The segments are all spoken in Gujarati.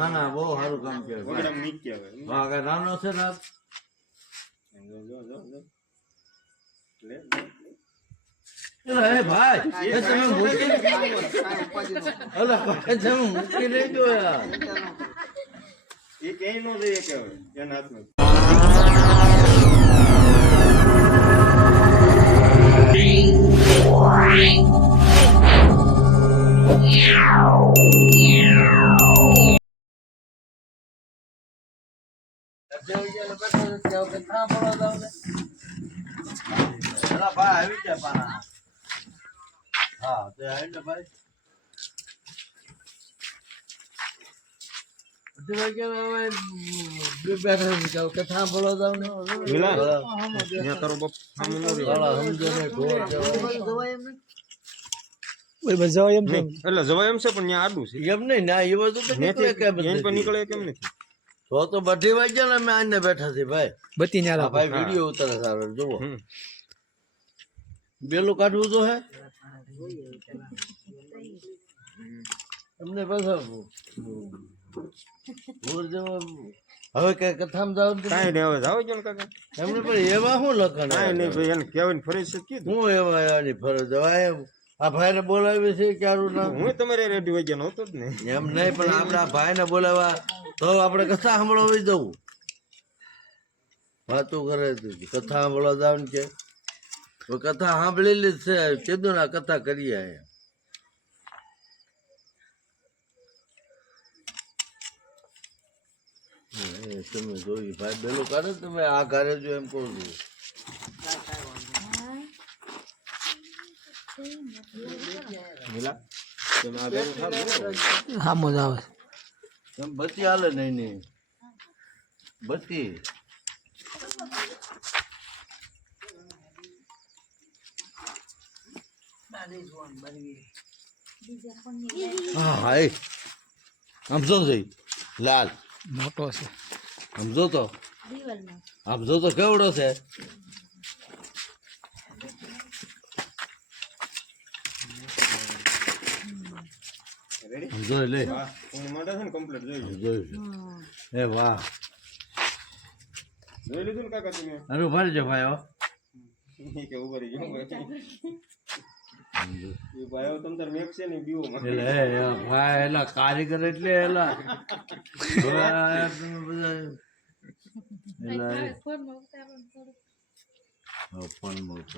ના ના બહુ સારું કામ કહેવાય વાહ નાનો છે ને ભાઈ તમે મૂકી નહીં જો યાર એ કઈ નો જઈએ કે એના હાથમાં ભાઈ આવી જાય પાના હા તે આવી ને ભાઈ કથા બોલો જાવ ને એટલે જવાય એમ છે પણ ત્યાં આડું છે એમ નહીં ના એ બધું તો નીકળે કેમ નીકળે કેમ નથી તો બધી વાગ્યા ને અમે આને બેઠા છે ભાઈ બત્તી ના ભાઈ વિડીયો ઉતારે સારો જુઓ બેલું કાઢવું તો હે તમને હવે કઈ કથામાં જાવ કાંઈ નહીં હવે જાવ જો ને કાકા એમને પણ એવા શું લખણ કાંઈ નહીં ભાઈ એને કહેવાની ફરજ છે કીધું હું એવા એવાની ફરજ હવે આ ભાઈ ને બોલાવી છે ક્યારું ના હું તમારે રેડી વઈ ગયો નહોતો જ ને એમ નહીં પણ આપડા ભાઈ ને બોલાવા તો આપડે કથા સાંભળવા જવું વાતો કરે કથા સાંભળવા જાવ ને કે કથા સાંભળેલી જ છે કીધું ને કથા કરીએ તમે જોઈ ભાઈ બેલું કાઢે તમે આ ઘરે જો એમ કહું છું હા મજા આવે બત્તી હાલે નહીં નહીં બત્તી હા હાય સમજો જઈ લાલ મોટો છે સમજો તો સમજો તો કેવડો છે સમજો લે માટે છે ને કમ્પ્લીટ જોયું એ વાહ જોઈ લીધું ને કાકા તમે અરે ભરી જો ભાઈ કે ઉભરી ગયો એ ભાઈઓ તમ તાર મેક છે ને બીઓ માં એટલે ભાઈ એલા કારીગર એટલે એલા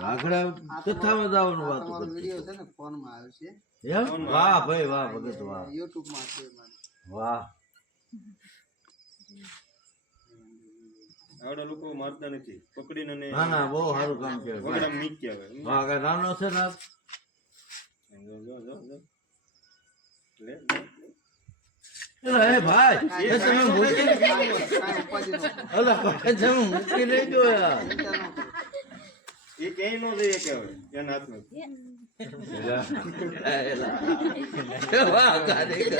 આગળ કથામાં જવાનું વાત એમ વાહ ભાઈ વાહ ભગત વાહ વાહ આવડા લોકો મારતા નથી પકડીને ને ના ના બહુ સારું કામ કહેવાય વગડામ નીચે આવે વાહ નાનો છે ને ભાઈ તમે મૂકી નહીં જો યાર એ કઈ નો જઈએ કે એના હાથમાં વાહ કારીગર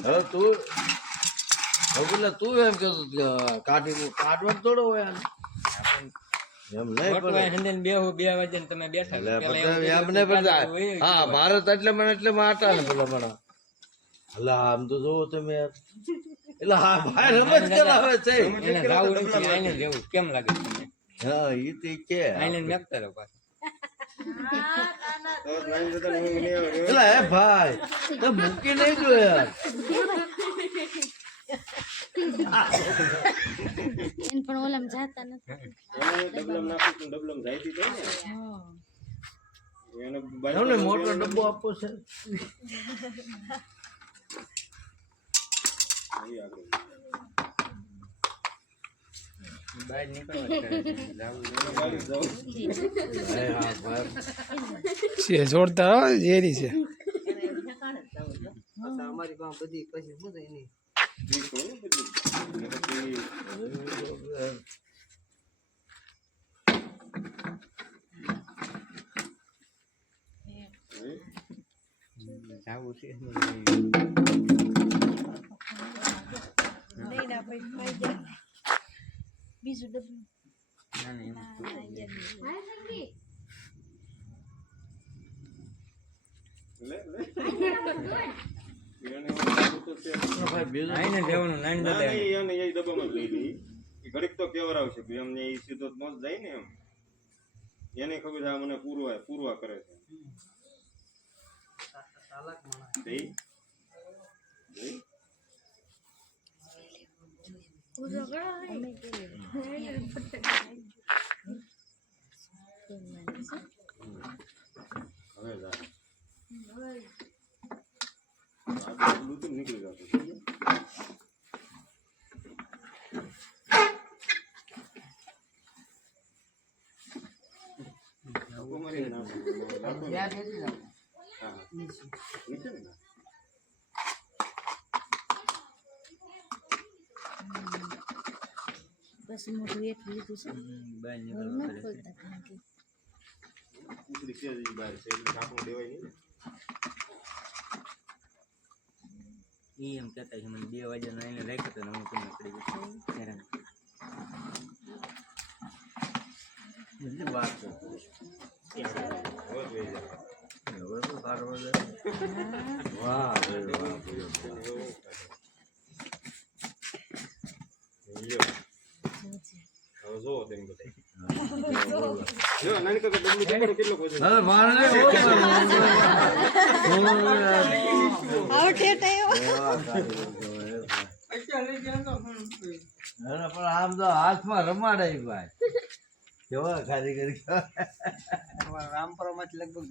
હવે તું તું એમ કે કાઢવા થોડો હોય એમ નહીં હા ભારત એટલે મને એટલે આટા ને પેલા મને એટલે આમ તો જોવો તમે એટલે હા ભાઈ રમત કરાવે છે કેમ લાગે હા એ તો કે એટલે હે ભાઈ તો મૂકી નહીં જો યાર પણ ઓલામ જાતા નથી ડબલમ નાખી ડબલમ જાઈતી તો ને એને મોટો ડબ્બો આપવો છે બહાર નીકળવા જોરદાર એરી છે અમારી પાસે બધી પછી શું એની બીજું ડબ્બું ભાઈ બીજું આઈને લેવાનું નાની ના, દાદા નહીં, એને એ ડબ્બામાં જ લઈ લઈ. એ ઘડીક તો કેવરાવશે કે એમને એ સીધો જ મોજ જાય ને એમ. એને ખબર છે આ મને પૂરવા કરે છે. ચાલાક માણસ. જઈ. જઈ. પૂરો કરો અમે કેવી હવે જા. આ બધું તો નીકળી જતું. લોકો મારી ના લાગો ને. યાદ હતી ને? હા. નીચે. નીચે ને ના. બસ મોટું એક લીધું છે બાય હવે નીકળવા નથી કરે ખોલતા કારણ કે ઉપડી છે જ બહાર છે એટલે ઢાંકણું દેવાય નહીં ને. ઈ એમ કહેતા છે મને 2 વાગ્યાનો આઈને રાખ્યો તો ને હું તમને પડી ગયો હેરાન બીજી વાત છે હવે જોઈ જાય. હવે તો કાઢવા દે. વાહ ભાઈ વાહ ભાઈ. લ્યો. હવે જોવો તેમ બધા. લ્યો, નાની કાકા ડબલું દેખાડો કેટલો કોઈ હવે મારે નહીં હોવું ને. અરે પણ આમ તો હાથમાં રમાડાય ભાઈ કેવા કારીગર રામપુરામાંથી લગભગ